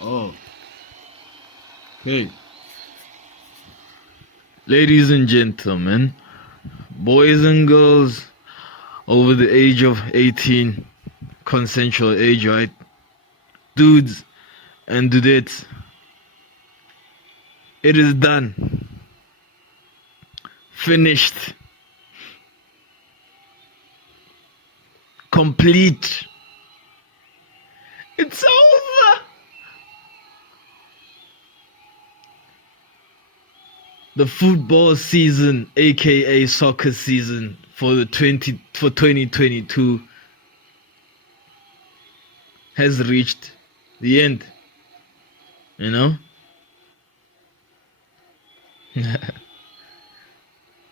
Oh, okay. Ladies and gentlemen, boys and girls over the age of 18, consensual age, right? Dudes and dudettes, it is done. Finished. Complete. It's over. The football season, aka soccer season for 2022 has reached the end. You know?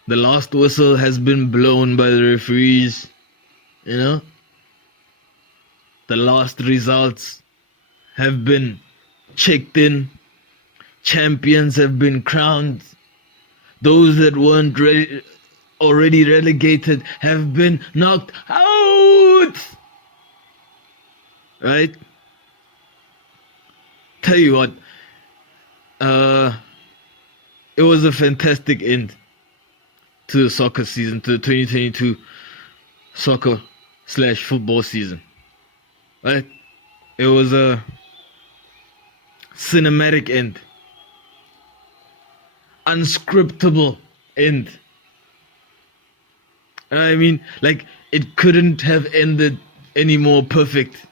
The last whistle has been blown by the referees. You know? The last results have been checked in. Champions have been crowned. Those that weren't already relegated have been knocked out. Right? Tell you what, it was a fantastic end to the soccer season, to the 2022 soccer/football season. Right? It was a cinematic end. Unscriptable end. I mean, like, it couldn't have ended any more perfect.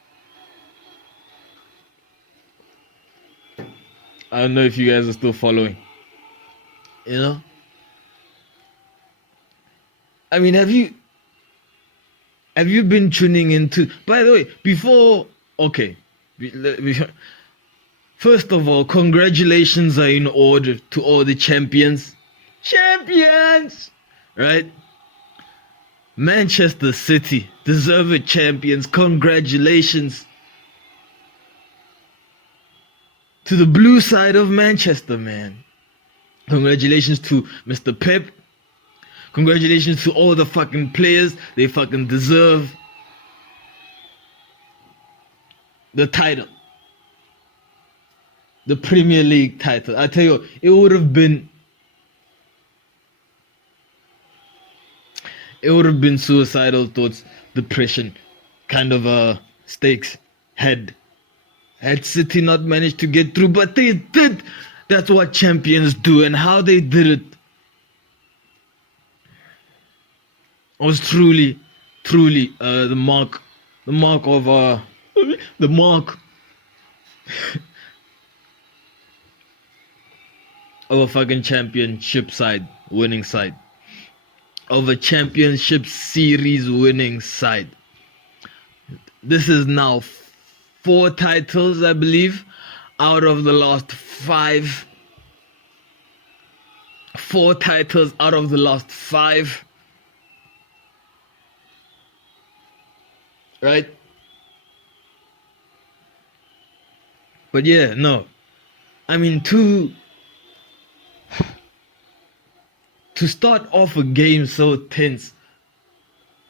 I don't know if you guys are still following. You know? I mean, have you been tuning into, by the way, first of all, congratulations are in order to all the champions. Champions! Right? Manchester City, deserved champions. Congratulations to the blue side of Manchester, man. Congratulations to Mr. Pep. Congratulations to all the fucking players. They fucking deserve the title. The Premier League title. I tell you, it would have been suicidal thoughts, depression, kind of stakes had City not managed to get through, but they did. That's what champions do, and how they did it was truly the mark of a fucking championship side, winning side. Of a championship series winning side. This is now 4 titles, I believe, out of the last 5. 4 titles out of the last 5. Right? But yeah, no. I mean, to start off a game so tense,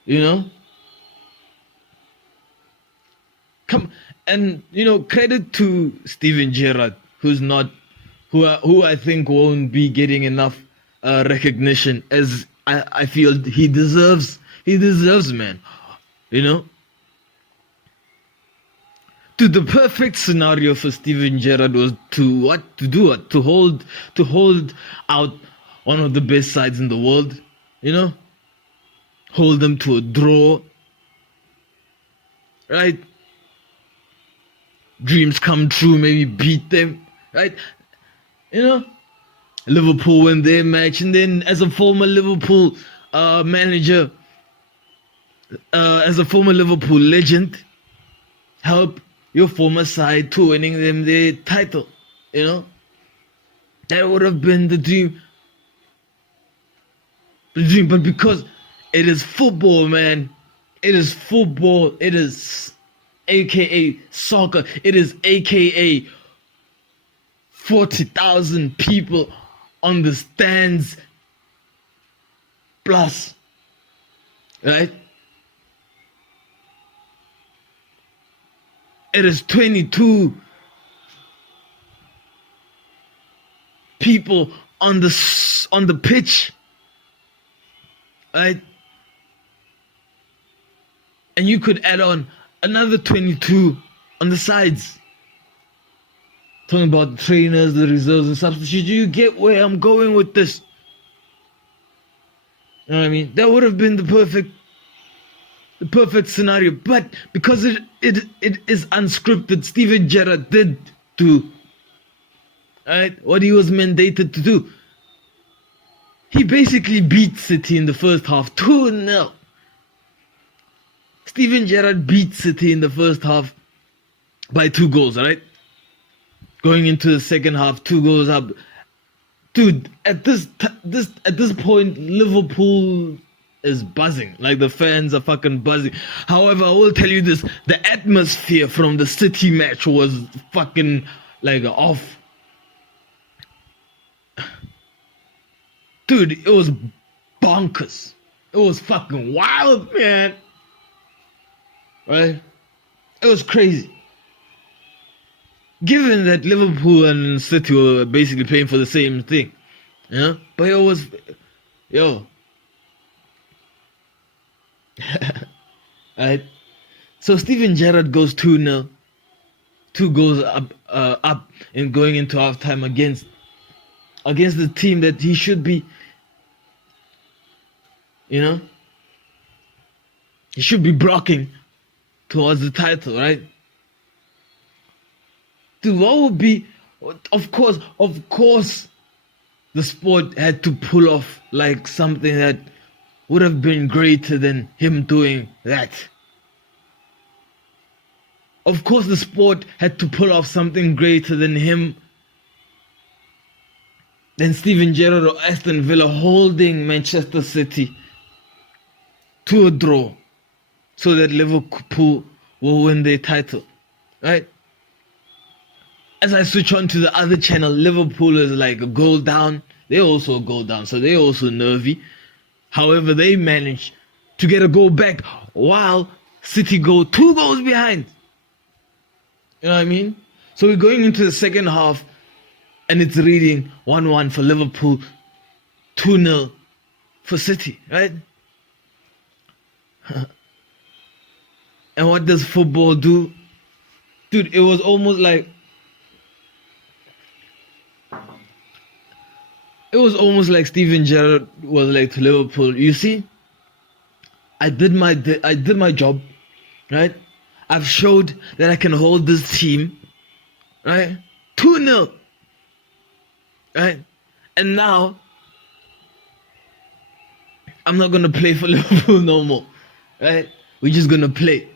you know? Credit to Steven Gerrard, who I think won't be getting enough recognition as I feel he deserves. He deserves, man. You know? The perfect scenario for Steven Gerrard was to hold out one of the best sides in the world, you know? Hold them to a draw. Right? Dreams come true, maybe beat them, right? You know? Liverpool win their match, and then as a former Liverpool manager, as a former Liverpool legend, help your former side to winning them their title, you know? That would have been the dream. But because it is football, man, it is football, it is aka soccer, it is aka 40,000 people on the stands plus, right? It is 22 people on the pitch, right? And you could add on another 22 on the sides. Talking about the trainers, the reserves, and substitutes. You get where I'm going with this? You know what I mean? That would have been the perfect scenario. But because it is unscripted, Steven Gerrard did do, right, what he was mandated to do. He basically beat City in the first half 2-0. Steven Gerrard beat City in the first half by 2 goals, right? Going into the second half, 2 goals up. Dude, at this point, Liverpool is buzzing. Like, the fans are fucking buzzing. However, I will tell you this, the atmosphere from the City match was fucking, like, off. Dude, it was bonkers. It was fucking wild, man. Right? It was crazy. Given that Liverpool and City were basically playing for the same thing, you know? But it was, Alright? So Steven Gerrard goes 2-0. 2 goals up and going into halftime against the team that he should be, you know? He should be blocking towards the title, right? Dude, what would be, of course, the sport had to pull off like something that would have been greater than him doing that. Of course, the sport had to pull off something greater than Steven Gerrard or Aston Villa holding Manchester City to a draw so that Liverpool will win their title, right? As I switch on to the other channel, Liverpool is like a goal down. They also go down, so they're also nervy. However, they managed to get a goal back while City go 2 goals behind. You know what I mean? So we're going into the second half, and it's reading 1-1 for Liverpool, 2-0 for City, right? And what does football do? Dude, it was almost like Steven Gerrard was like to Liverpool, you see, I did my job, right? I've showed that I can hold this team, right? 2-0, right? And now I'm not gonna play for Liverpool no more, right? We're just gonna play.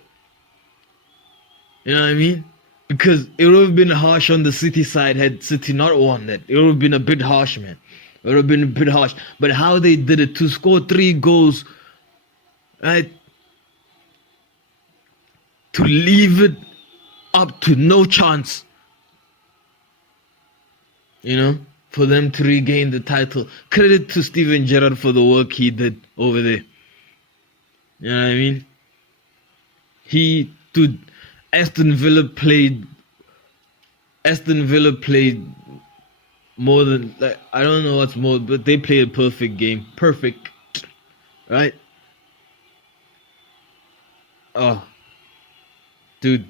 You know what I mean? Because it would have been harsh on the City side had City not won that. It would have been a bit harsh, man. It would have been a bit harsh. But how they did it, to score 3 goals, right? To leave it up to no chance, you know, for them to regain the title. Credit to Steven Gerrard for the work he did over there. You know what I mean? Aston Villa played more than, like, I don't know what's more, but they played a perfect game. Perfect. Right? Oh. Dude.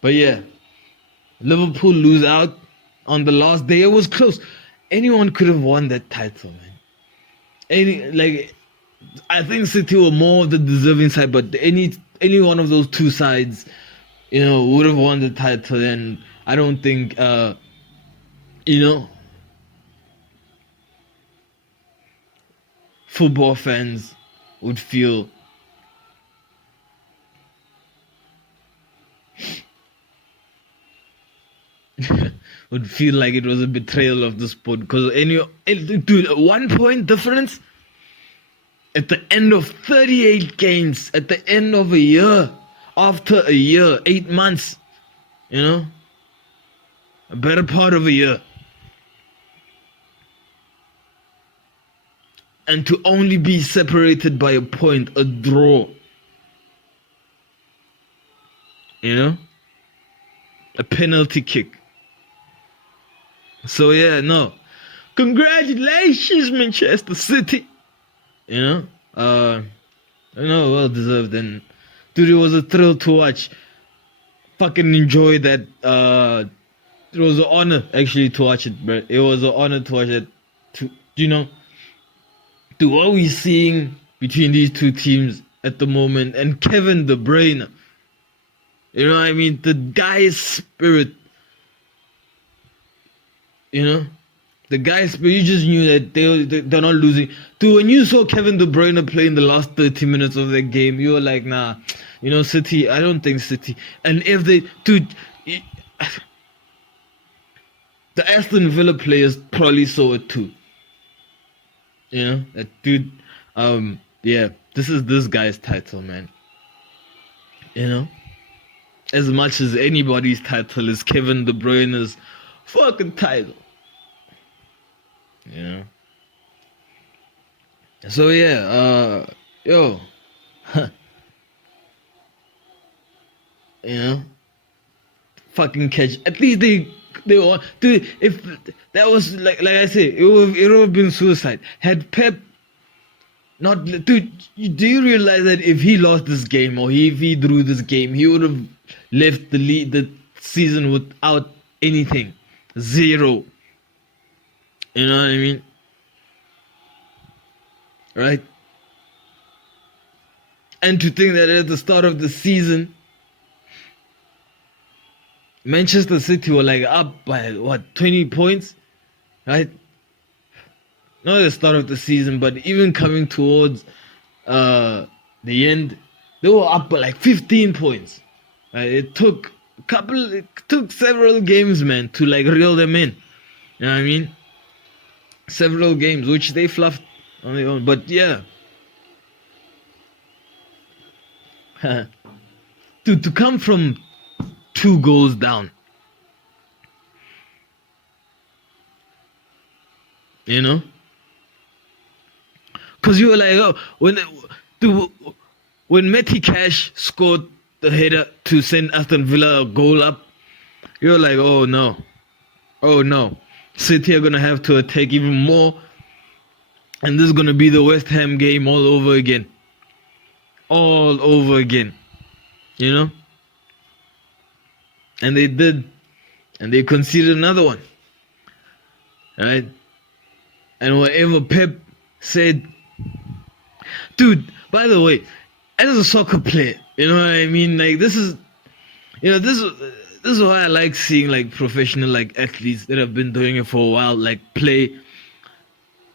But yeah. Liverpool lose out on the last day. It was close. Anyone could have won that title, man. I think City were more of the deserving side, but any one of those 2 sides, you know, would have won the title. And I don't think, you know, football fans would feel like it was a betrayal of the sport. Because dude, 1 point difference at the end of 38 games, at the end of a year, after a year, 8 months, you know, a better part of a year. And to only be separated by a point, a draw, you know, a penalty kick. So yeah, no. Congratulations, Manchester City. You know, well deserved. And dude, it was a thrill to watch. Fucking enjoy that. It was an honor actually to watch it, bro. It was an honor to watch it. To what we're seeing between these two teams at the moment, and Kevin De Bruyne. You know what I mean? The guy's spirit. You know, the guys, but you just knew that they're not losing. Dude, when you saw Kevin De Bruyne play in the last 30 minutes of the game, you were like, nah, City, I don't think City. And if they, dude, the Aston Villa players probably saw it too. That dude, yeah, this is this guy's title, man. As much as anybody's title is Kevin De Bruyne's fucking title. So yeah, fucking catch. At least they want. Dude, if that was like I said, it would have been suicide. Had Pep not, dude, do you realize that if he lost this game or if he drew this game, he would have left the season without anything, 0. You know what I mean? Right? And to think that at the start of the season, Manchester City were like up by 20 points, right? Not at the start of the season, but even coming towards the end, they were up by like 15 points. Right? It took several games, man, to like reel them in. You know what I mean? Several games, which they fluffed on their own. But yeah. to come from 2 goals down. Because you were like, oh, when Matty Cash scored the header to send Aston Villa a goal up, you were like, oh no. City are going to have to attack even more. And this is going to be the West Ham game all over again. All over again. And they did. And they conceded another one. Right? And whatever Pep said. Dude, by the way, as a soccer player, you know what I mean? Like, this is why I like seeing like professional like athletes that have been doing it for a while like play,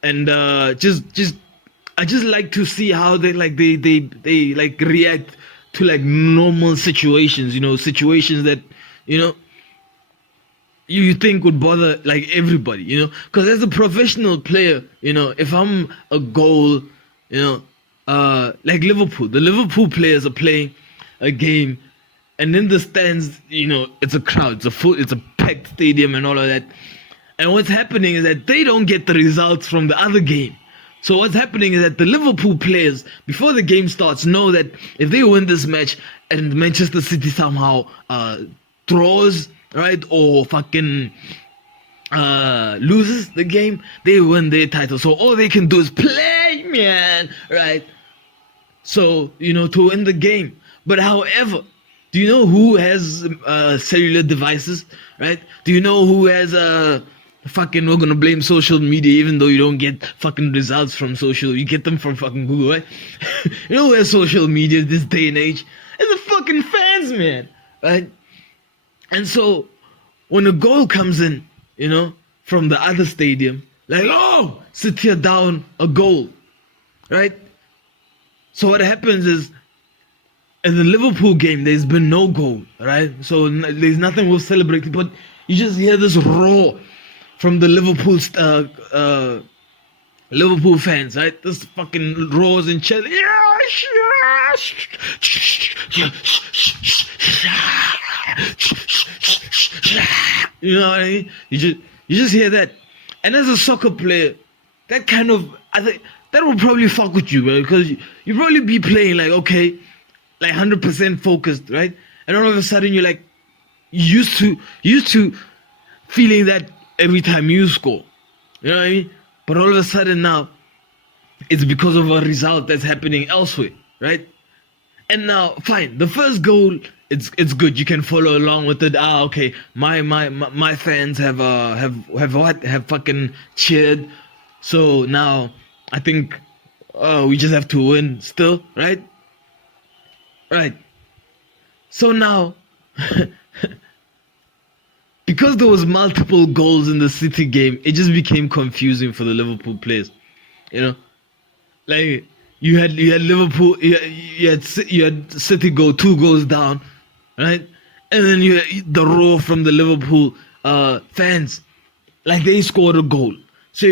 and I just like to see how they like react to like normal situations, situations that you think would bother like everybody, because as a professional player, if I'm a goal, like Liverpool, the Liverpool players are playing a game. And in the stands, it's a crowd, it's a packed stadium and all of that. And what's happening is that they don't get the results from the other game. So what's happening is that the Liverpool players, before the game starts, know that if they win this match and Manchester City somehow draws, right, or fucking loses the game, they win their title. So all they can do is play, man, right? So, to win the game. But however, do you know who has cellular devices, right? Do you know who has we're gonna blame social media even though you don't get fucking results from social, you get them from fucking Google, right? You know who has social media this day and age? It's the fucking fans, man, right? And so, when a goal comes in, from the other stadium, like, oh, City are down a goal, right? So what happens is, in the Liverpool game, there's been no goal, right? So there's nothing we'll celebrate, but you just hear this roar from the Liverpool fans, right? This fucking roars and cheers. You know what I mean? You just hear that, and as a soccer player, that kind of, I think that will probably fuck with you, bro, because you probably be playing like, okay, like 100% focused, right? And all of a sudden you're like used to feeling that every time you score. You know what I mean? But all of a sudden now, it's because of a result that's happening elsewhere, right? And now, fine, the first goal, it's good. You can follow along with it. Okay, my fans have fucking cheered. So now I think we just have to win still, right? Right. So now, because there was multiple goals in the City game, it just became confusing for the Liverpool players. You know, like you had Liverpool, you had City go 2 goals down, right? And then you had the roar from the Liverpool fans, like they scored a goal. So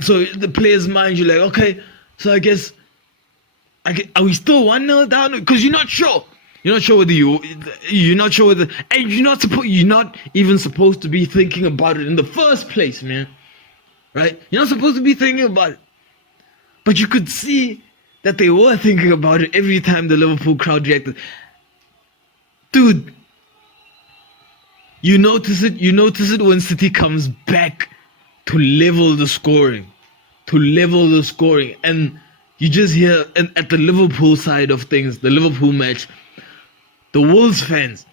so the players' mind, you're like, okay, so I guess, are we still 1-0 down? Because you're not sure. You're not sure whether you're not sure whether, and you're not even supposed to be thinking about it in the first place, man. Right? You're not supposed to be thinking about it. But you could see that they were thinking about it every time the Liverpool crowd reacted. Dude, you notice it when City comes back to level the scoring. And you just hear, at the Liverpool side of things, the Liverpool match, the Wolves fans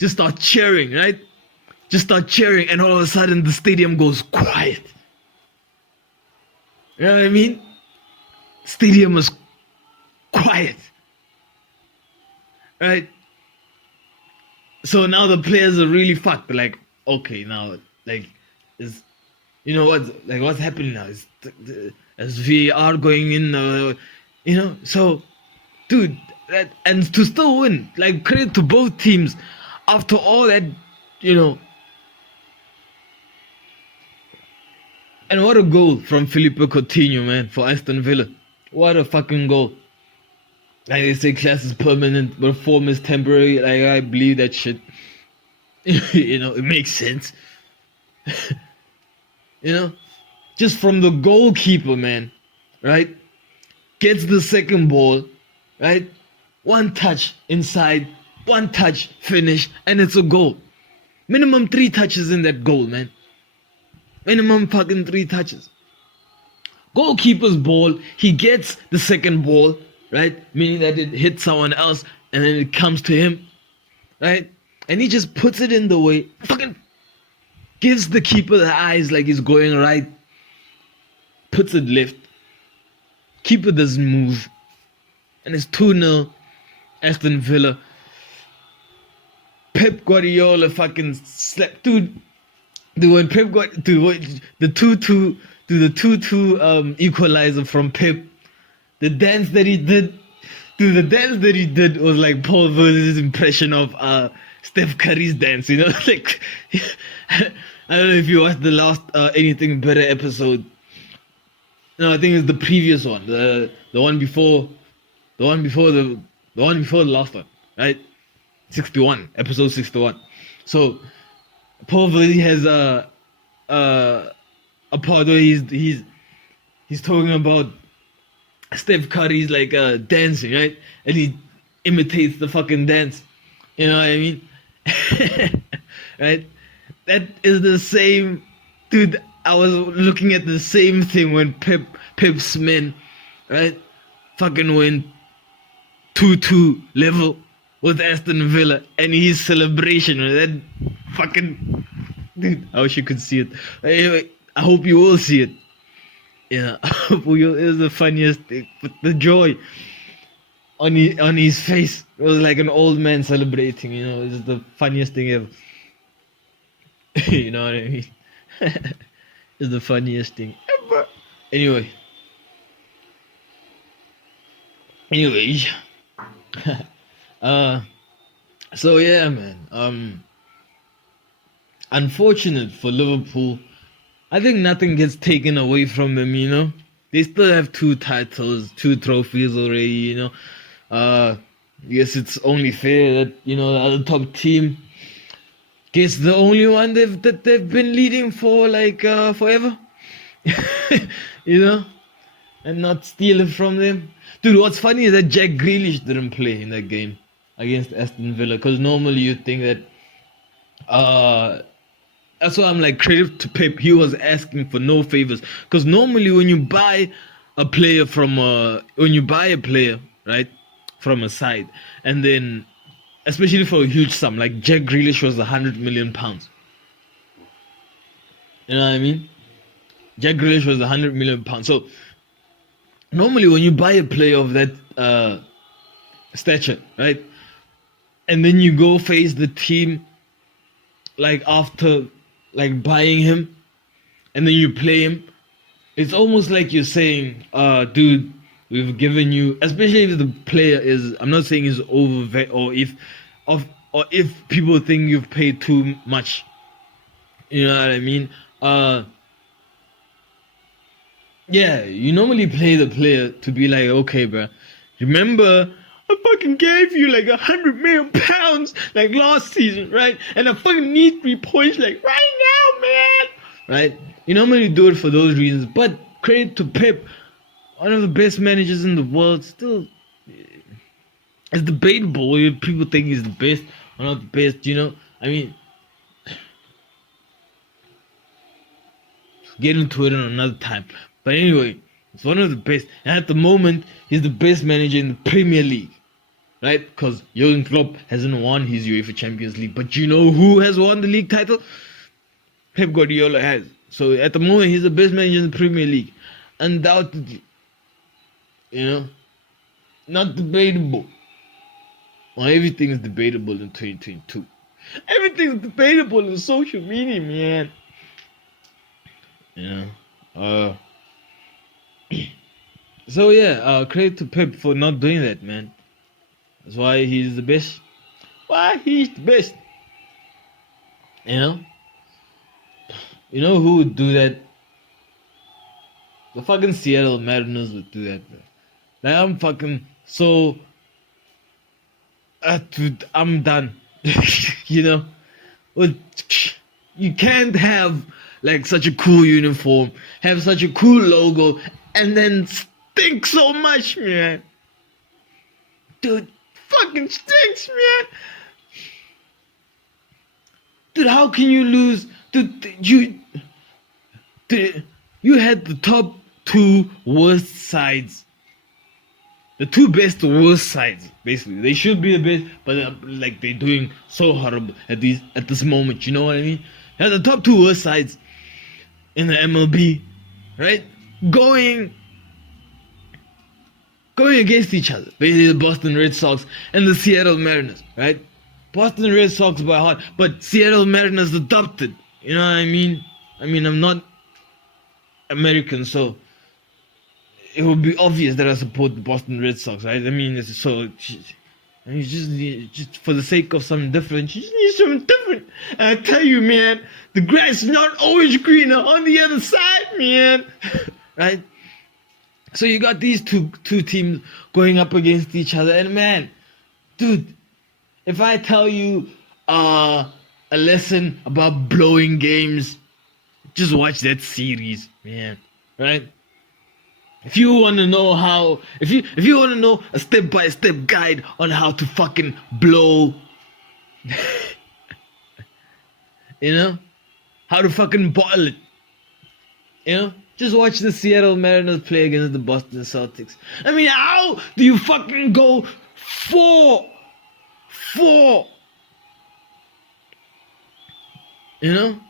just start cheering, right? And all of a sudden the stadium goes quiet. You know what I mean? Stadium is quiet. Right? So now the players are really fucked. Like, okay, now, like, what's happening now? Is VAR going in? So, dude, and to still win, like, credit to both teams after all that, And what a goal from Philippe Coutinho, man, for Aston Villa. What a fucking goal. Like they say, class is permanent, but form is temporary. Like, I believe that shit. It makes sense. Just from the goalkeeper, man, right? Gets the second ball, right? One touch inside, one touch finish, and it's a goal. Minimum 3 touches in that goal, man. Minimum fucking 3 touches. Goalkeeper's ball, he gets the second ball, right? Meaning that it hits someone else and then it comes to him, right? And he just puts it in the way, fucking gives the keeper the eyes like he's going right, puts it left. Keeper doesn't move. And it's 2-0 Aston Villa. Pep Guardiola fucking slept. Dude, when Pep got to the 2-2 equalizer from Pep, the dance that he did was like Paul Verdes' impression of Steph Curry's dance, like I don't know if you watched the last Anything Better episode. No, I think it's the previous one, the one before the last one, right? 61, episode 61. So Paul Verdes has a part where he's talking about Steph Curry's like dancing, right? And he imitates the fucking dance. You know what I mean? Right? That is the same, dude. I was looking at the same thing when Pep's men, right? Fucking went 2-2 level with Aston Villa, and his celebration, that fucking, dude, I wish you could see it. Anyway, I hope you will see it. Yeah, I hope you. It was the funniest thing, but the joy on his face, it was like an old man celebrating. It's the funniest thing ever. You know what I mean? It's the funniest thing ever. Anyway. So yeah, man. Unfortunate for Liverpool. I think nothing gets taken away from them, They still have 2 titles, 2 trophies already, Yes, it's only fair that, the other top team gets the only one that they've been leading for like forever. And not steal it from them. Dude, what's funny is that Jack Grealish didn't play in that game against Aston Villa, because normally you'd think that That's why I'm like, credit to Pep. He was asking for no favors. Because normally when you buy a player right, from a side, and then especially for a huge sum, like Jack Grealish was £100 million. You know what I mean? Jack Grealish was £100 million. So normally when you buy a player of that stature, right, and then you go face the team like after like buying him, and then you play him, it's almost like you're saying, dude, we've given you, especially if the player is, I'm not saying is over, or if people think you've paid too much. You know what I mean? Yeah, you normally play the player to be like, okay, bro, remember I fucking gave you like £100 million like last season, right? And I fucking need 3 points like right now, man. Right? You normally do it for those reasons, but credit to Pep, one of the best managers in the world. Still, it's debatable if people think he's the best or not the best. You know, I mean, get into it on another time. But anyway, it's one of the best. And at the moment, he's the best manager in the Premier League. Right? Because Jurgen Klopp hasn't won his UEFA Champions League. But you know who has won the league title? Pep Guardiola has. So at the moment, he's the best manager in the Premier League. Undoubtedly. You know? Not debatable. Well, everything is debatable in 2022. Everything is debatable in social media, man. You know? So yeah, credit to Pep for not doing that, man. That's why he's the best. Why he's the best. You know? You know who would do that? The fucking Seattle Mariners would do that, bro. Like, I'm fucking so... dude, I'm done. You know? You can't have like such a cool uniform, have such a cool logo, and then stink so much, man. Dude, fucking stinks, man. Dude, how can you lose? Dude, you had the top 2 worst sides. The 2 best worst sides, basically. They should be the best, but like they're doing so horrible at this moment. You know what I mean? You had the top 2 worst sides in the MLB, right? Going against each other. Basically, the Boston Red Sox and the Seattle Mariners, right? Boston Red Sox by heart, but Seattle Mariners adopted. You know what I mean? I mean, I'm not American, so it would be obvious that I support the Boston Red Sox, right? I mean, it's so... you just for the sake of something different, you just need something different. And I tell you, man, the grass is not always greener on the other side, man. Right? So you got these two teams going up against each other, and man, dude, if I tell you a lesson about blowing games, just watch that series, man. Right? If you want to know how, if you want to know a step-by-step guide on how to fucking blow, you know, how to fucking bottle it, you know, just watch the Seattle Mariners play against the Boston Celtics. I mean, how do you fucking go 4, you know?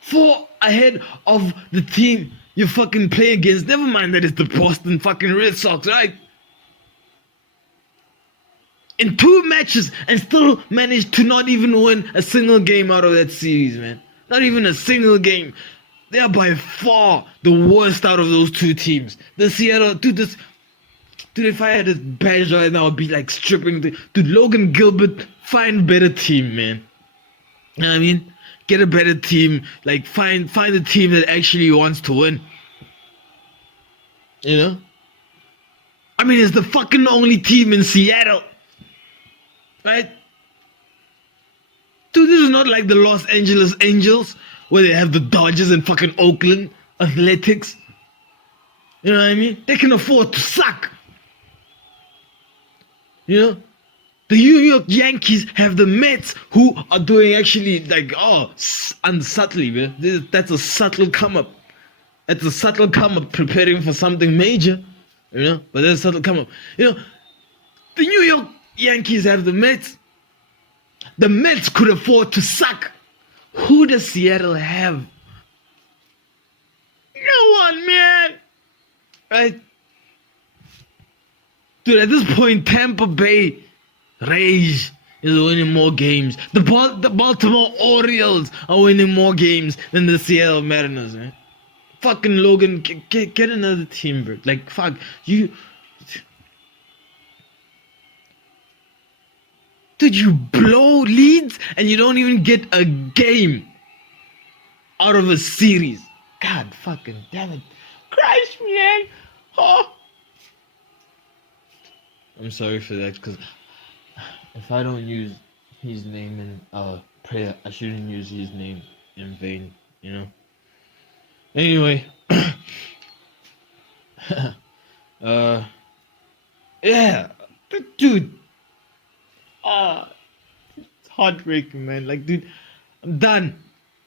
4 ahead of the team you fucking play against. Never mind that it's the Boston fucking Red Sox, right? In 2 matches and still managed to not even win a single game out of that series, man. Not even a single game. They are by far the worst out of those 2 teams. The Seattle, dude, if I had this badge right now, I'd be like stripping dude, Logan Gilbert, find a better team, man. You know what I mean? Get a better team, like find a team that actually wants to win. You know? I mean, it's the fucking only team in Seattle. Right? Dude, this is not like the Los Angeles Angels, where they have the Dodgers and fucking Oakland Athletics. You know what I mean? They can afford to suck. You know? The New York Yankees have the Mets, who are doing actually like unsubtly, man. That's a subtle come up. That's a subtle come up, preparing for something major, you know. But that's a subtle come up, you know. The New York Yankees have the Mets. The Mets could afford to suck. Who does Seattle have? No one, man. Right? Dude, at this point, Tampa Bay Rage is winning more games. The Baltimore Orioles are winning more games than the Seattle Mariners, man. Fucking Logan, get another team, bro. Like, fuck, you... Dude, you blow leads and you don't even get a game out of a series. God fucking damn it. Christ, man. Oh. I'm sorry for that, because if I don't use his name in prayer, I shouldn't use his name in vain, you know? Anyway. Yeah. Dude. It's heartbreaking, man. Like, dude, I'm done.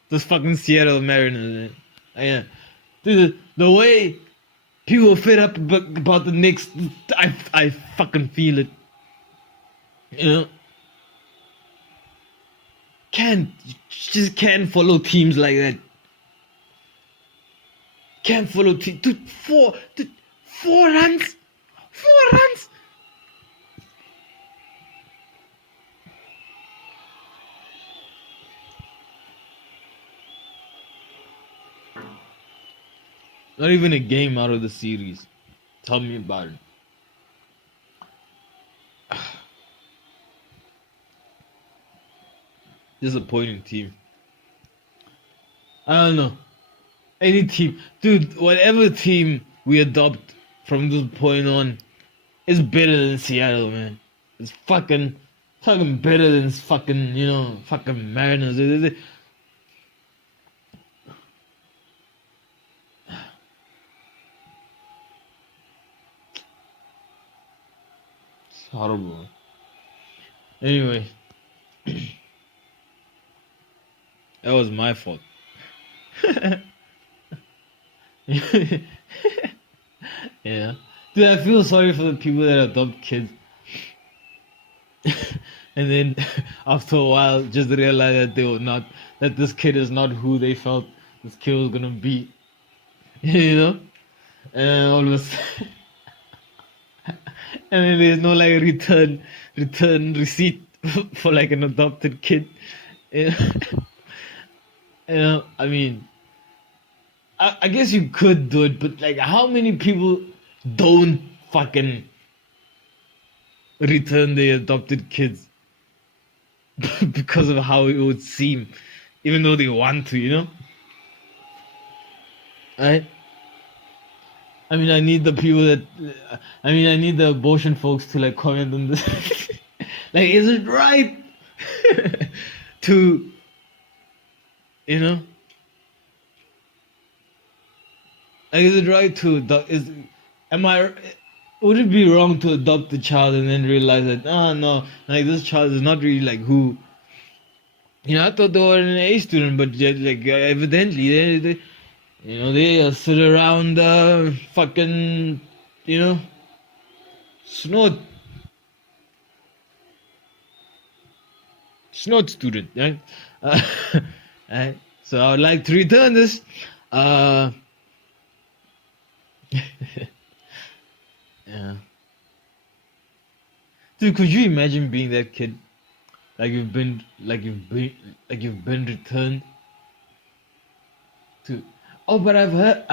This fucking Seattle Mariners, man. Yeah. Dude, the way people are fed up about the Knicks, I fucking feel it. You know? Just can't follow teams like that. Can't follow teams. Dude, four runs? 4 runs? Not even a game out of the series. Tell me about it. Disappointing team. I don't know. Any team. Dude, whatever team we adopt from this point on is better than Seattle, man. It's fucking better than fucking, you know, fucking Mariners. It's horrible. Anyway. That was my fault. Yeah. Dude, I feel sorry for the people that adopt kids. And then after a while just realize that this kid is not who they felt this kid was gonna be. You know? And all of a sudden and then there's no like return receipt for like an adopted kid. You know, I mean, I guess you could do it, but like, how many people don't fucking return their adopted kids because of how it would seem, even though they want to, you know? Right? I mean, I need the abortion folks to like comment on this. Like, is it right to, you know? Like, is it right to would it be wrong to adopt the child and then realize that, no, like this child is not really like who, you know, I thought they were an A student, but like evidently they you know, they sit around fucking, you know, snort student, right? Right? So I would like to return this. Yeah. Dude, could you imagine being that kid? Like you've been returned to. Oh, but I've heard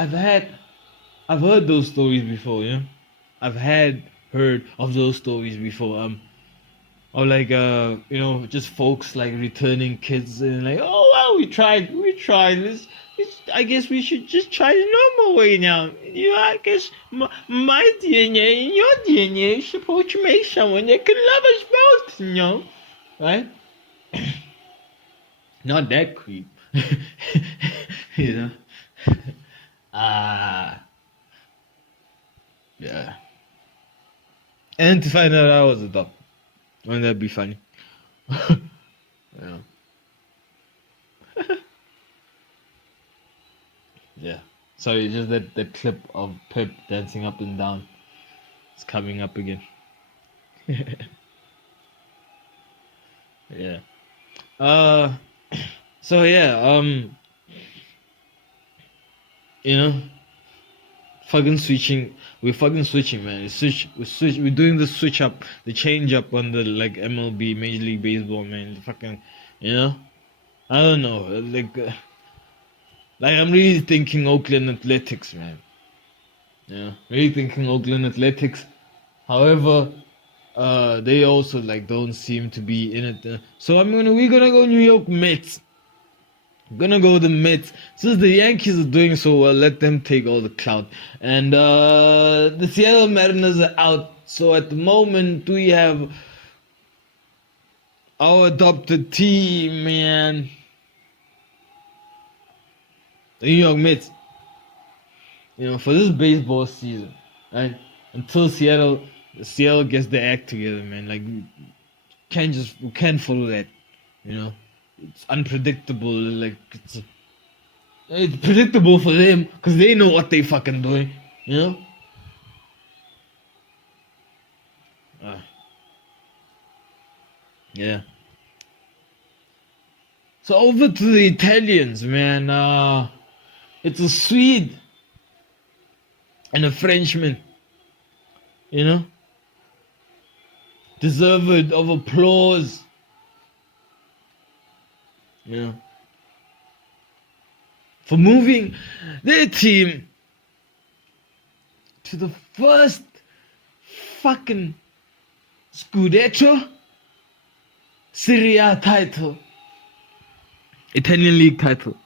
those stories before, you know? I've heard of those stories before. Or like you know, just folks like returning kids and like, oh well, we tried this. I guess we should just try the normal way now. You know, I guess my DNA and your DNA is supposed to make someone that can love us both, you know, right? Not that creep, you know. Yeah. And to find out I was adopted. Wouldn't that be funny? Yeah. Yeah. Sorry, just that clip of Pep dancing up and down. It's coming up again. Yeah. Uh. So yeah. You know, fucking switching. We're fucking switching, man. We switch. We're doing the switch up, the change up on the like MLB, Major League Baseball, man. The fucking, you know. I don't know. Like I'm really thinking Oakland Athletics, man. Yeah, really thinking Oakland Athletics. However, they also like don't seem to be in it. So we're gonna go New York Mets. Gonna go with the Mets. Since the Yankees are doing so well, let them take all the clout. And the Seattle Mariners are out. So at the moment, we have our adopted team, man. The New York Mets. You know, for this baseball season, right? Until Seattle gets their act together, man. Like we can't follow that. You know, it's unpredictable. Like it's predictable for them because they know what they fucking doing. You know. Yeah. So over to the Italians, man. It's a Swede and a Frenchman. You know, deserved of applause. You know, for moving their team to the first fucking Scudetto Serie A title, Italian league title,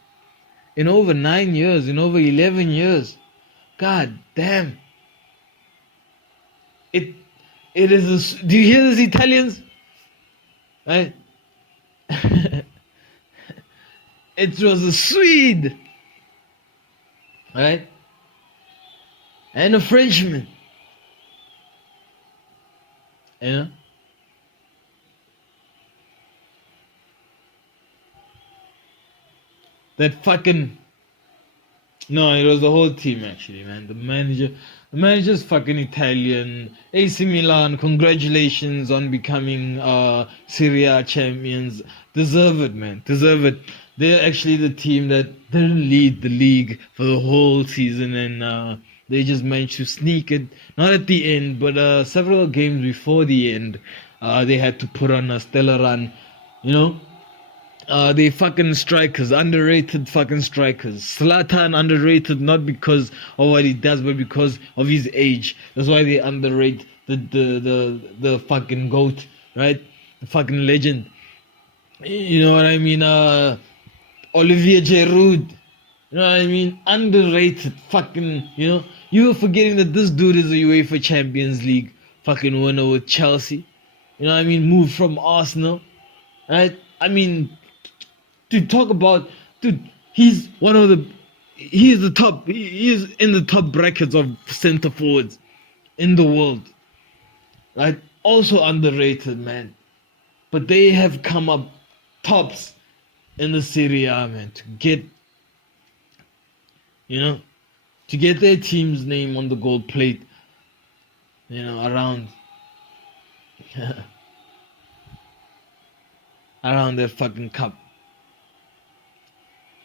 in over 9 years, in over 11 years. God damn. It is do you hear this, Italians? Right? It was a Swede, right? And a Frenchman. You know? That fucking no, it was the whole team actually, man. The manager's fucking Italian. AC Milan, congratulations on becoming Serie A champions. Deserve it, man. Deserve it. They're actually the team that didn't lead the league for the whole season, and they just managed to sneak it. Not at the end, but several games before the end, they had to put on a stellar run. You know. They fucking strikers, underrated fucking strikers. Zlatan underrated not because of what he does, but because of his age. That's why they underrate the fucking GOAT, right? The fucking legend. You know what I mean? Olivier Giroud. You know what I mean? Underrated fucking, you know? You were forgetting that this dude is a UEFA Champions League fucking winner with Chelsea. You know what I mean? Moved from Arsenal. Right? I mean, dude, talk about, dude, he's the top, he is in the top brackets of center forwards in the world. Right? Also underrated, man. But they have come up tops in the Serie A, man, to get their team's name on the gold plate, around around their fucking cup.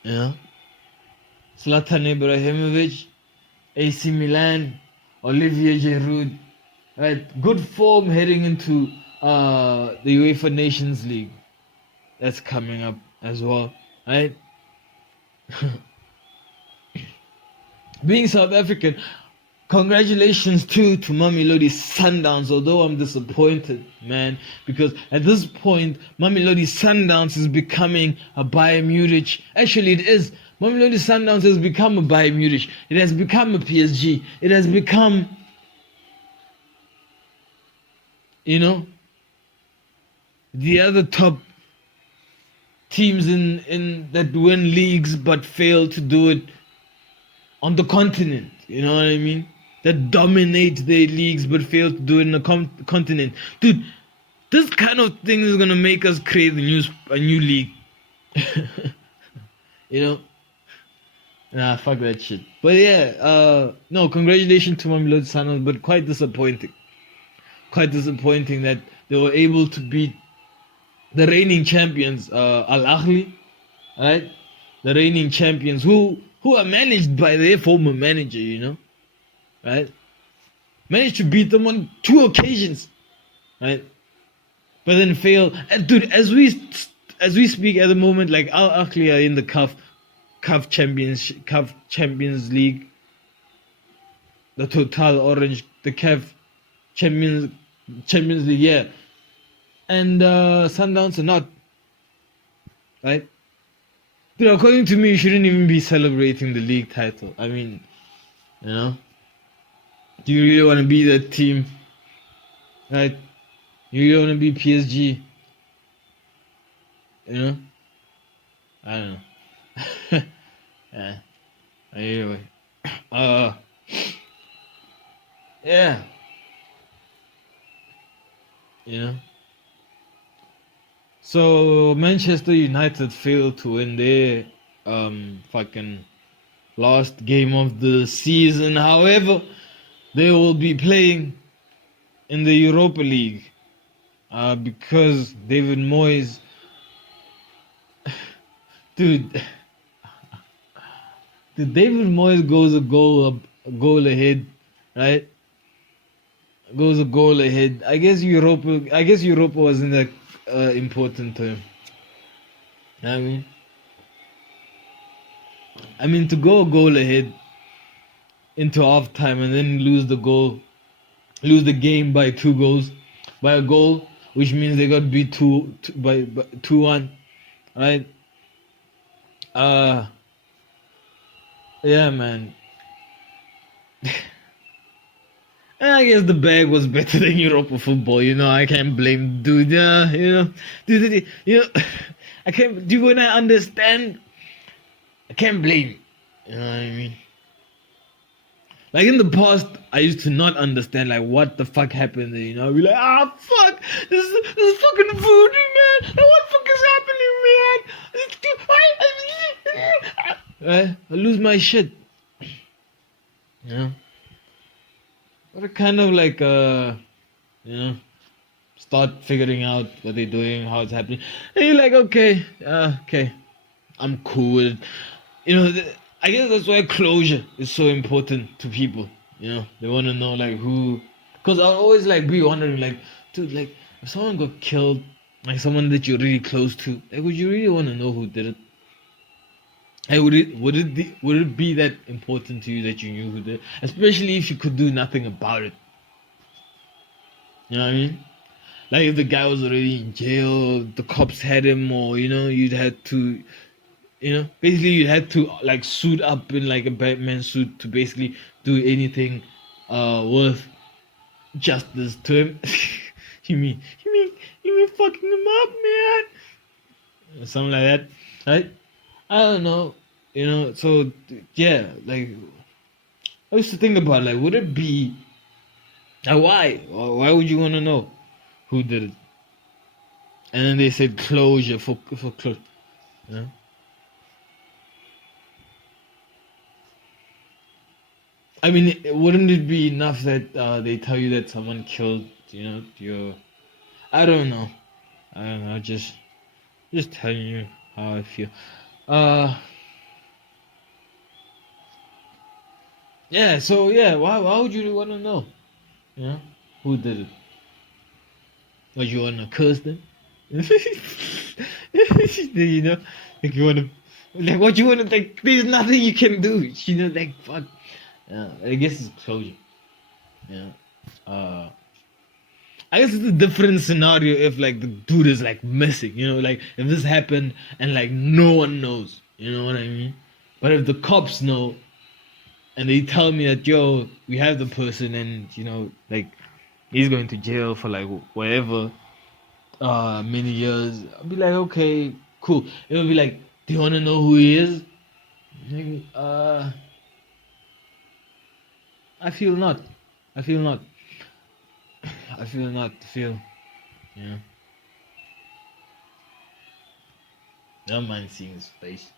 Zlatan Ibrahimovic, AC Milan, Olivier Giroud, right? Good form heading into the UEFA Nations League. That's coming up as well, right? Being South African, congratulations too to Mamelodi Sundowns, although I'm disappointed, man, because at this point, Mamelodi Sundowns is becoming a Bayern Munich. Actually, it is. Mamelodi Sundowns has become a Bayern Munich. It has become a PSG. It has become, the other top teams in that win leagues but fail to do it on the continent. You know what I mean? That dominate their leagues but fail to do it in the continent. Dude, This kind of thing is gonna make us create a new league. You know? Nah, fuck that shit. But yeah, no, congratulations to Mamelodi Sundowns, but quite disappointing. Quite disappointing that they were able to beat the reigning champions, Al Ahly, right? The reigning champions who are managed by their former manager, you know, right? Managed to beat them on 2 occasions, right? But then fail. And dude, as we speak at the moment, like Al Ahly are in the CAF Champions League, the Total Orange, the CAF Champions League, yeah, and Sundowns are not, right? But according to me, you shouldn't even be celebrating the league title. I mean, you know, do you really want to be that team, right? You really want to be PSG, you know? I don't know. Yeah. Anyway, yeah, you know. So Manchester United failed to win their fucking last game of the season. However, they will be playing in the Europa League because David Moyes, dude, David Moyes goes a goal ahead, right? Goes a goal ahead. I guess Europa wasn't that important to him. I mean to go a goal ahead into half time and then lose the game by 2 goals, by a goal, which means they got beat by 2-1, right? Yeah, man. And I guess the bag was better than Europa football, you know. I can't blame dude, yeah, you know. Dude, you know, I can't. Do when I understand, I can't blame. You know what I mean? Like in the past, I used to not understand like what the fuck happened there. You know, I'd be like, fuck, this is fucking voodoo, man. What the fuck is happening, man? Right? I lose my shit. You know. But I kind of like you know, start figuring out what they're doing, how it's happening. And you're like, okay, I'm cool with it. You know, I guess that's why closure is so important to people. You know, they want to know like who, because I'll always like be wondering like, dude, like if someone got killed, like someone that you're really close to, like would you really want to know who did it? Hey, would it be that important to you that you knew who did it? Especially if you could do nothing about it. You know what I mean? Like if the guy was already in jail, the cops had him, or you know, you'd had to, you know, basically you had to like suit up in like a Batman suit to basically do anything worth justice to him. you mean fucking him up, man? Something like that, right? I don't know, you know. So yeah, like I used to think about like, would it be why? Why would you want to know who did it? And then they said closure for closure. You know? I mean, wouldn't it be enough that they tell you that someone killed, you know, your? I don't know. Just telling you how I feel. Yeah. So yeah, why would you want to know? You know, who did it? Or you want to curse them? You know, like you want to, like what you want to like. There's nothing you can do. You know, like fuck. I guess it's closure. Yeah. I guess it's a different scenario if like the dude is like missing. You know, like if this happened and like no one knows. You know what I mean? But if the cops know and they tell me that yo, we have the person and you know like he's going to jail for like whatever many years, I'll be like, okay, cool. It'll be like, do you want to know who he is? Maybe, I feel not. I feel not. I feel not. Feel. Yeah. I don't mind seeing his face.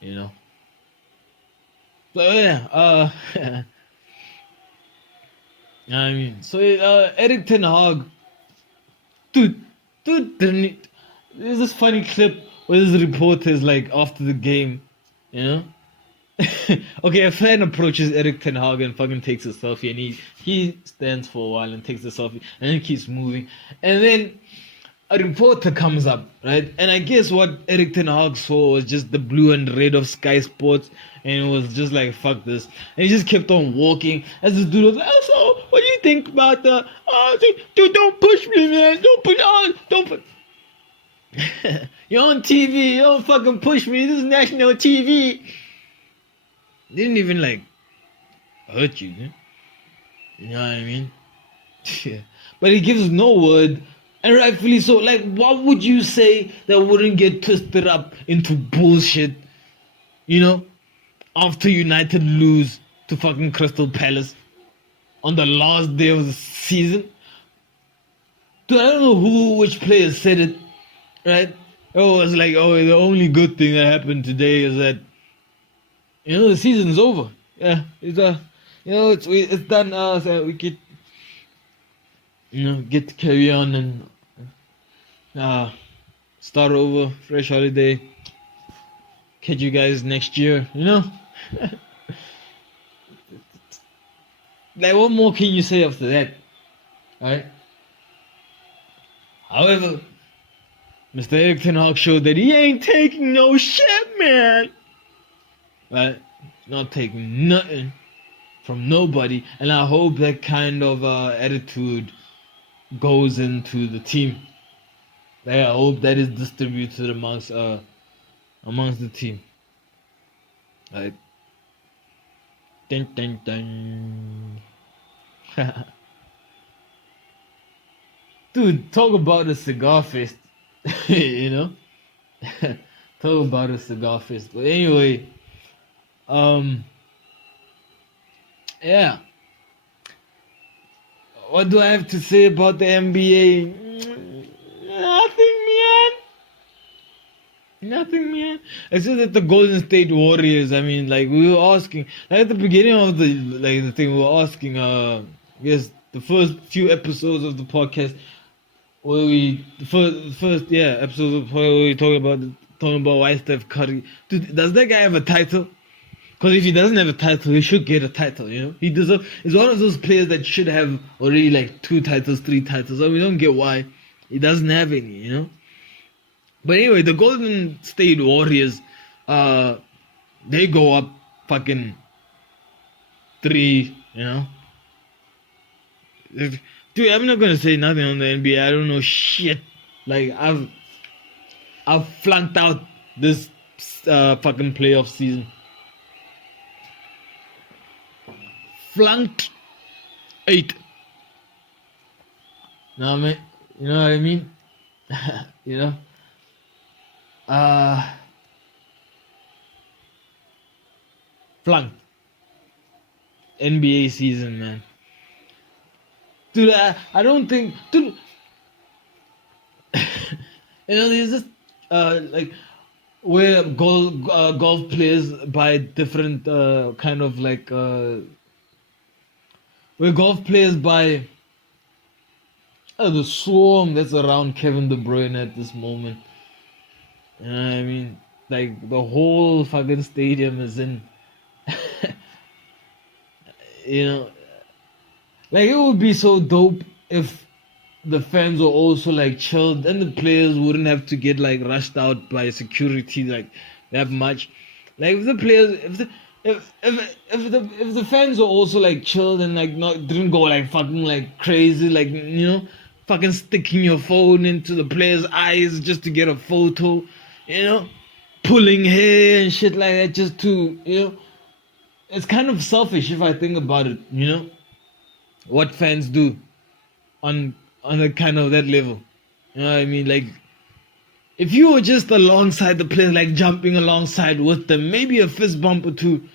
You know. So yeah, I mean, so Eric Ten Hag, dude, didn't there's this funny clip where this reporter is like after the game, you know. Okay, a fan approaches Eric Ten Hag and fucking takes a selfie, and he stands for a while and takes a selfie, and then keeps moving, and then a reporter comes up, right? And I guess what Eric Ten Hag saw was just the blue and red of Sky Sports, and it was just like, fuck this. And he just kept on walking as this dude was like, oh, so what do you think about the, dude, don't push me, man. Don't push. You're on TV, you don't fucking push me. This is national TV. Didn't even like hurt you, man. You know what I mean? Yeah. But he gives no word. And rightfully so. Like, what would you say that wouldn't get twisted up into bullshit? You know? After United lose to fucking Crystal Palace on the last day of the season. Dude, I don't know which player said it. Right? It was like, oh, the only good thing that happened today is that, you know, the season's over. Yeah, it's you know, it's done. So we could, you know, get to carry on and start over, fresh holiday. Catch you guys next year, you know. Like, what more can you say after that, right? However, Mr. Eric Ten Hag showed that he ain't taking no shit, man. Right? Not taking nothing from nobody, and I hope that kind of attitude goes into the team. Like, I hope that is distributed amongst the team. Right? Dun dun dun. Dude, talk about a cigar fest. You know? Talk about a cigar fest. But anyway, yeah. What do I have to say about the NBA? Nothing, man. It's just that the Golden State Warriors, I mean, like, we were asking, like, at the beginning of the thing, we were asking, yes, the first few episodes of the podcast, where episodes where we talking about why Steph Curry. Dude, does that guy have a title? Because if he doesn't have a title, he should get a title, you know? He deserves. He's one of those players that should have already like 2 titles, 3 titles. And we don't get why he doesn't have any, you know? But anyway, the Golden State Warriors, they go up fucking 3, you know? Dude, I'm not gonna say nothing on the NBA. I don't know shit. Like, I've flunked out this fucking playoff season. Flunked 8. Know what I mean? You know what I mean? You know? Flunked. NBA season, man. Dude, I don't think, dude. You know, there's this like where golf players buy different kind of like where golf players buy the swarm that's around Kevin De Bruyne at this moment. You know what I mean? Like, the whole fucking stadium is in. You know, like, it would be so dope if the fans were also like chilled, and the players wouldn't have to get like rushed out by security like that much. Like, if the players, if the fans were also like chilled and like didn't go like fucking like crazy, like, you know, fucking sticking your phone into the players' eyes just to get a photo, you know, pulling hair and shit like that just to, you know, it's kind of selfish if I think about it, you know, what fans do on a kind of that level. You know what I mean? Like, if you were just alongside the players, like jumping alongside with them, maybe a fist bump or 2,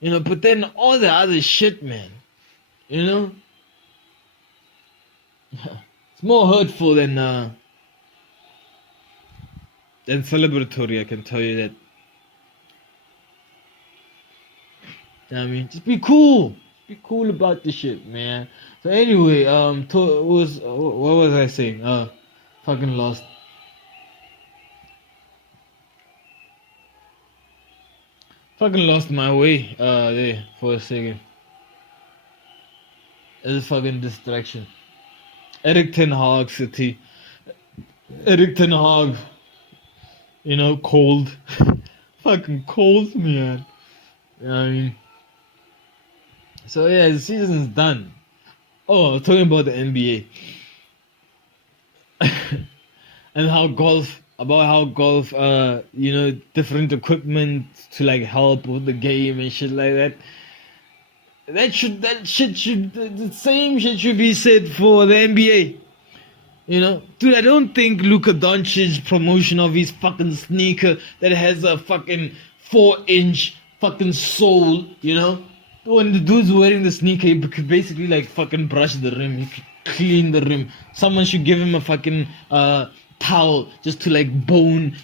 you know, but then all the other shit, man, you know, It's more hurtful than celebratory, I can tell you that. You know what I mean? Just be cool. Be cool about this shit, man. So anyway, what was I saying? Fucking lost. Fucking lost my way. There for a second. It's a fucking distraction. Eric Ten Hag City. Eric Ten Hag. You know, cold. Fucking cold, man. You know what I mean? So yeah, the season's done. Oh, I was talking about the NBA. And how golf, different equipment to like help with the game and shit like that. The same shit should be said for the NBA. You know, dude, I don't think Luka Doncic's promotion of his fucking sneaker that has a fucking 4-inch fucking sole, you know, when the dude's wearing the sneaker, he could basically like fucking brush the rim, he could clean the rim. Someone should give him a fucking towel just to like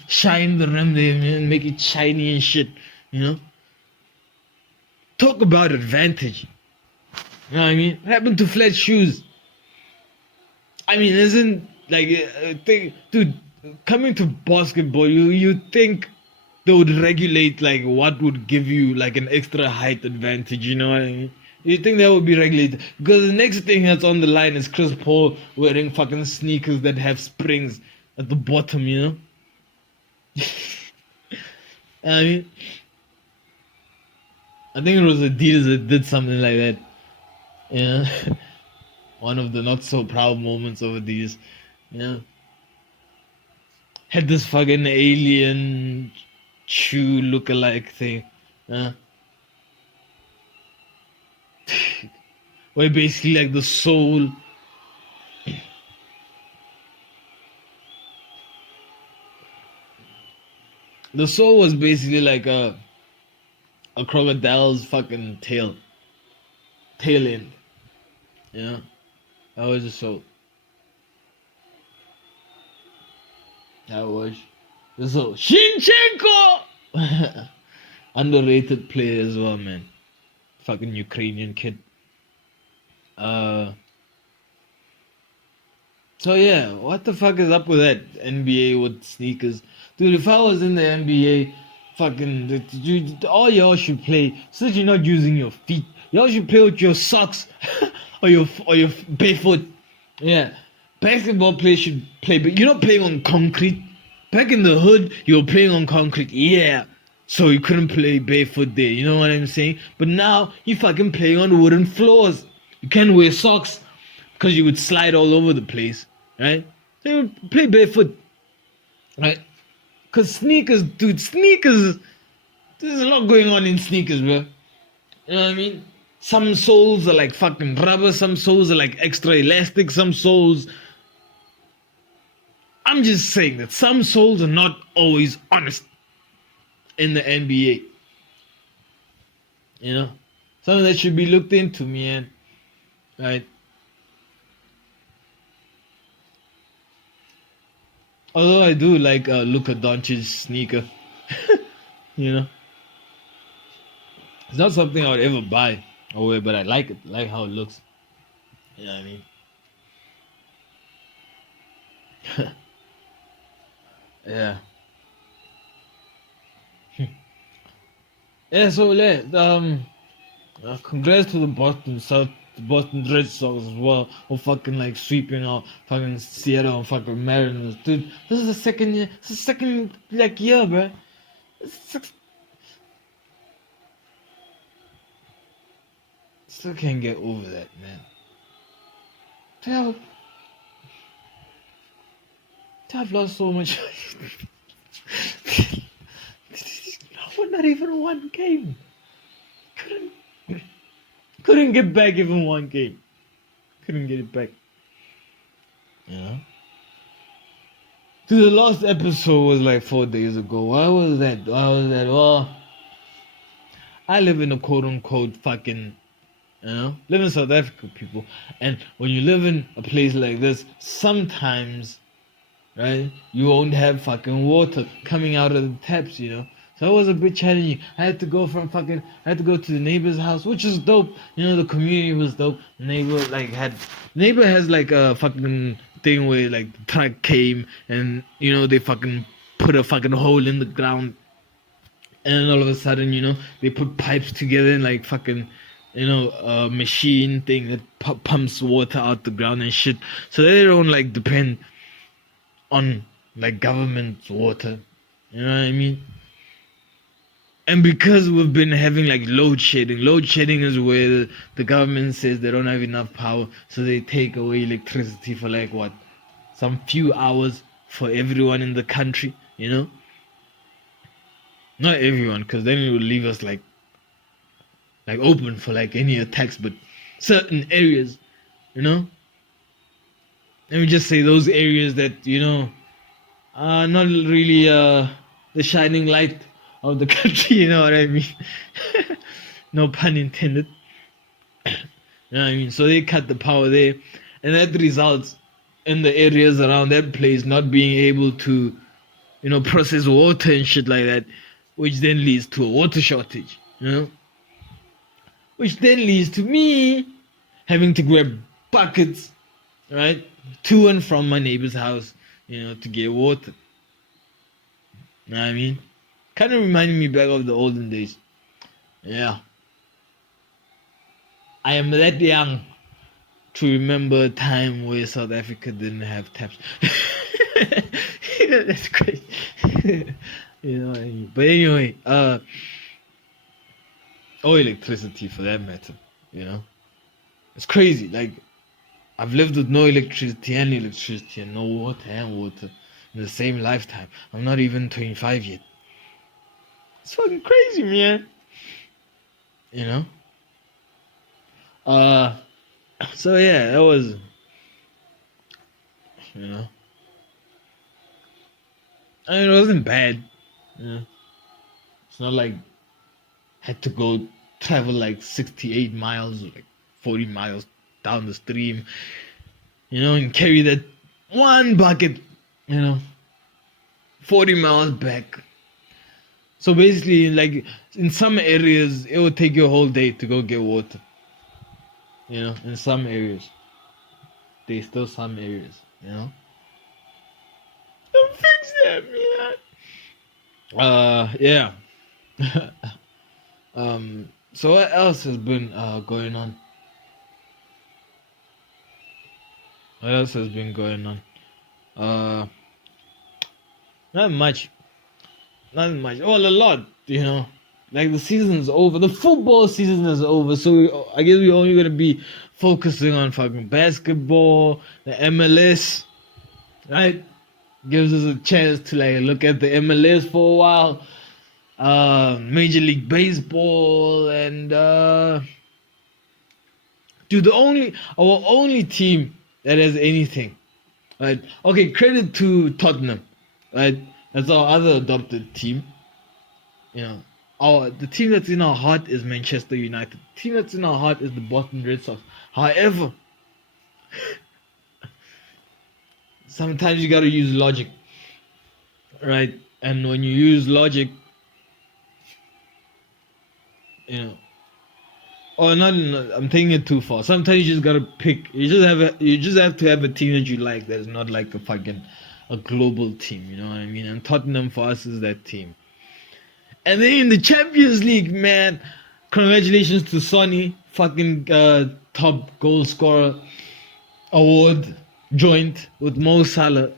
shine the rim there and make it shiny and shit, you know. Talk about advantage. You know what I mean? What happened to flat shoes? I mean, isn't like dude, coming to basketball, you think they would regulate like what would give you like an extra height advantage, you know what I mean? You think that would be regulated? Because the next thing that's on the line is Chris Paul wearing fucking sneakers that have springs at the bottom, you know? I mean, I think it was Adidas that did something like that. Yeah. One of the not so proud moments of Adidas. Yeah. Had this fucking alien shoe look-alike thing. Yeah. Where basically like the sole was basically like a crocodile's fucking tail end. Yeah. That was the sole. That was the sole. Shinchenko! Underrated player as well, man. Fucking Ukrainian kid. So yeah, what the fuck is up with that NBA with sneakers? Dude, if I was in the NBA, fucking, all y'all should play, since you're not using your feet, y'all should play with your socks or your barefoot. Yeah, basketball players should play, but you're not playing on concrete. Back in the hood, you were playing on concrete, yeah. So you couldn't play barefoot there, you know what I'm saying? But now, you fucking playing on wooden floors. You can't wear socks, because you would slide all over the place, right? So you play barefoot, right? Because sneakers, dude, there's a lot going on in sneakers, bro. You know what I mean? Some soles are like fucking rubber, some soles are like extra elastic, some soles... I'm just saying that some soles are not always honest in the NBA. You know? Something that should be looked into, man. Right? Although I do like Luka Doncic's sneaker. You know? It's not something I would ever buy or wear, but I like it. I like how it looks. You know what I mean? Yeah. Yeah, so congrats to the Boston Red Sox as well for fucking like sweeping out fucking Seattle and fucking Mariners. Dude, this is the second year, like year, bro. Still can't get over that, man. I've lost so much. Not even one game. Couldn't get back even one game. Couldn't get it back. You know? Dude, the last episode was like 4 days ago. Why was that? Well, I live in a quote-unquote fucking Live in South Africa, people. And when you live in a place like this, sometimes, right, you won't have fucking water coming out of the taps. So it was a bit challenging. I had to go to the neighbor's house, which is dope. The community was dope. The neighbor has like a fucking thing where like the truck came and they fucking put a fucking hole in the ground, and then all of a sudden they put pipes together and like fucking a machine thing that pumps water out the ground and shit, so they don't like depend on like government's water. You know what I mean? And because we've been having like load shedding is where the government says they don't have enough power, so they take away electricity for like what, some few hours for everyone in the country. Not everyone, because then it will leave us like open for like any attacks, but certain areas. Let me just say those areas that are not really the shining light of the country. You know what I mean? No pun intended. You know what I mean? So they cut the power there, and that results in the areas around that place not being able to process water and shit like that, which then leads to a water shortage. Which then leads to me having to grab buckets, right, to and from my neighbor's house, to get water. You know what I mean? Kind of reminding me back of the olden days. Yeah. I am that young to remember a time where South Africa didn't have taps. That's crazy. You know what I mean? But anyway, or electricity for that matter. It's crazy. Like, I've lived with no electricity and no water in the same lifetime. I'm not even 25 yet. It's fucking crazy, man. So yeah, that was, it wasn't bad. It's not like had to go travel like 68 miles or like 40 miles down the stream, and carry that one bucket, 40 miles back. So basically, like, in some areas, it would take you a whole day to go get water. In some areas. There's still some areas, Don't fix that, man. Yeah. So what else has been going on? Not much. Well, a lot, Like, the season's over. The football season is over. So I guess we're only gonna be focusing on fucking basketball, the MLS, right? Gives us a chance to like look at the MLS for a while. Major League Baseball, and dude, our only team that has anything, right? Okay, credit to Tottenham, right? That's our other adopted team. The team that's in our heart is Manchester United. The team that's in our heart is the Boston Red Sox. However, sometimes you gotta use logic, right? And when you use logic, I'm taking it too far. Sometimes you just gotta pick. You just have to have a team that you like. That is not like a global team. You know what I mean? And Tottenham for us is that team. And then in the Champions League, man, congratulations to Sonny, fucking top goal scorer award joint with Mo Salah.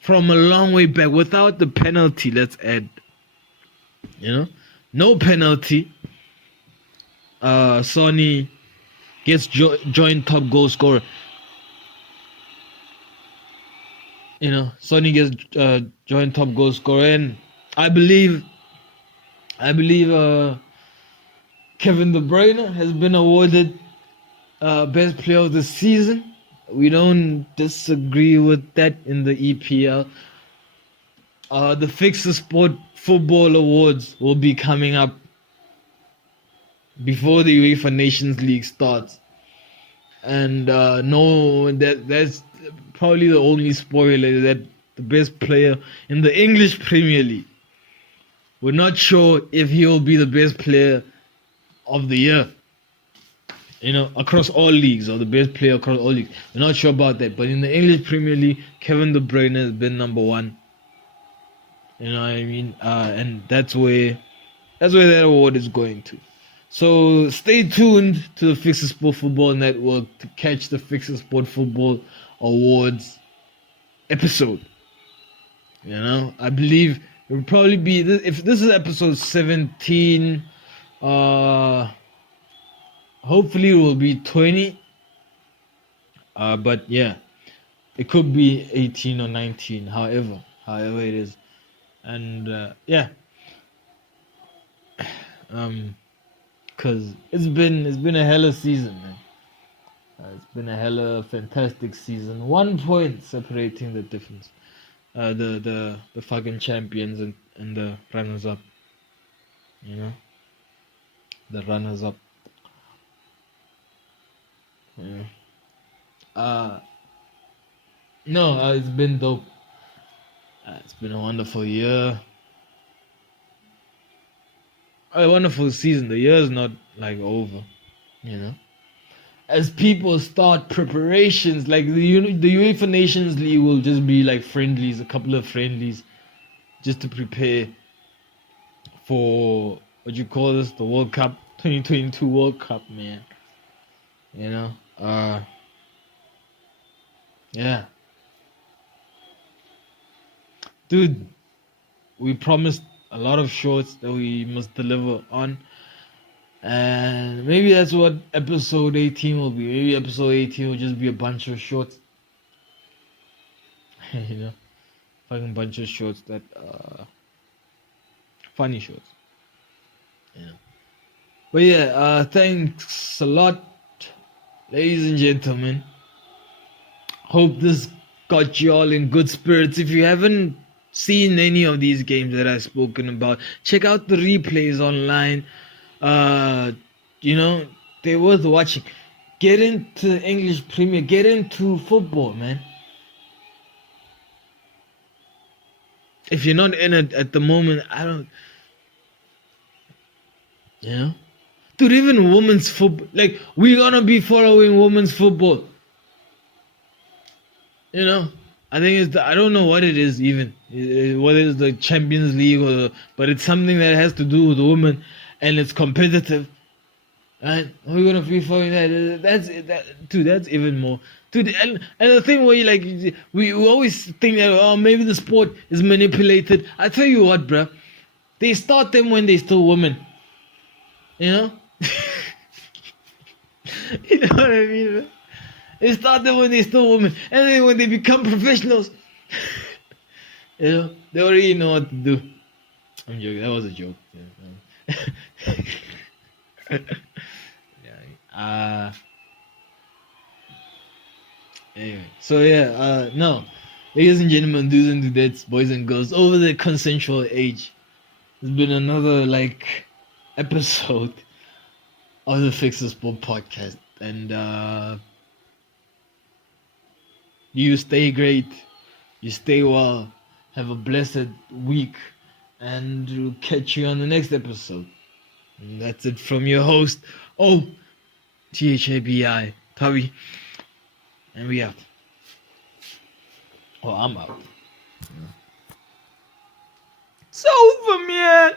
From a long way back without the penalty. Let's add. No penalty. Sonny gets joint top goal scorer. Sonny gets joint top goal scorer, and I believe Kevin De Bruyne has been awarded best player of the season. We don't disagree with that in the EPL. The Fixer Sport Football Awards will be coming up before the UEFA Nations League starts. And no, that's probably the only spoiler, that the best player in the English Premier League. We're not sure if he'll be the best player of the year, across all leagues, or the best player across all leagues. We're not sure about that. But in the English Premier League, Kevin De Bruyne has been number one. You know what I mean? And that's where that award is going to. So stay tuned to the Fixer Sport Football Network to catch the Fixer Sport Football Awards episode. I believe it will probably be, if this is episode 17, hopefully it will be 20. But yeah, it could be 18 or 19, however it is. And yeah. Cause it's been a hella season, man. It's been a hella fantastic season. 1 point separating the difference. The fucking champions and the runners up. The runners up. Yeah. No, it's been dope. It's been a wonderful year. A wonderful season. The year is not like over, As people start preparations, like the UEFA Nations League will just be like friendlies, a couple of friendlies, just to prepare for what you call this, the World Cup, 2022 World Cup, man. Yeah. Dude, we promised a lot of shorts that we must deliver on, and maybe that's what episode 18 will be. Maybe episode 18 will just be a bunch of shorts. Fucking bunch of shorts that funny shorts. But yeah, thanks a lot, ladies and gentlemen. Hope this got you all in good spirits. If you haven't seen any of these games that I've spoken about, check out the replays online. They're worth watching. Get into the English Premier, get into football, man. If you're not in it at the moment, dude, even women's football, like, we're gonna be following women's football. I think I don't know what it is even, whether it's the Champions League but it's something that has to do with women, and it's competitive. Right? We're gonna be following that. That's even more. Dude, and the thing where we always think that maybe the sport is manipulated. I tell you what, bruh, they start them when they're still women. You know what I mean, man? They start them when they're still women, and then when they become professionals, they already know what to do. I'm joking. That was a joke. Anyway, so no, ladies and gentlemen, dudes and dudettes, boys and girls over the consensual age, there's been another episode of the Fixer Sport podcast, and you stay great, you stay well, have a blessed week, and we'll catch you on the next episode. And that's it from your host, Thabi, Tabi, and we out. I'm out. It's over, man.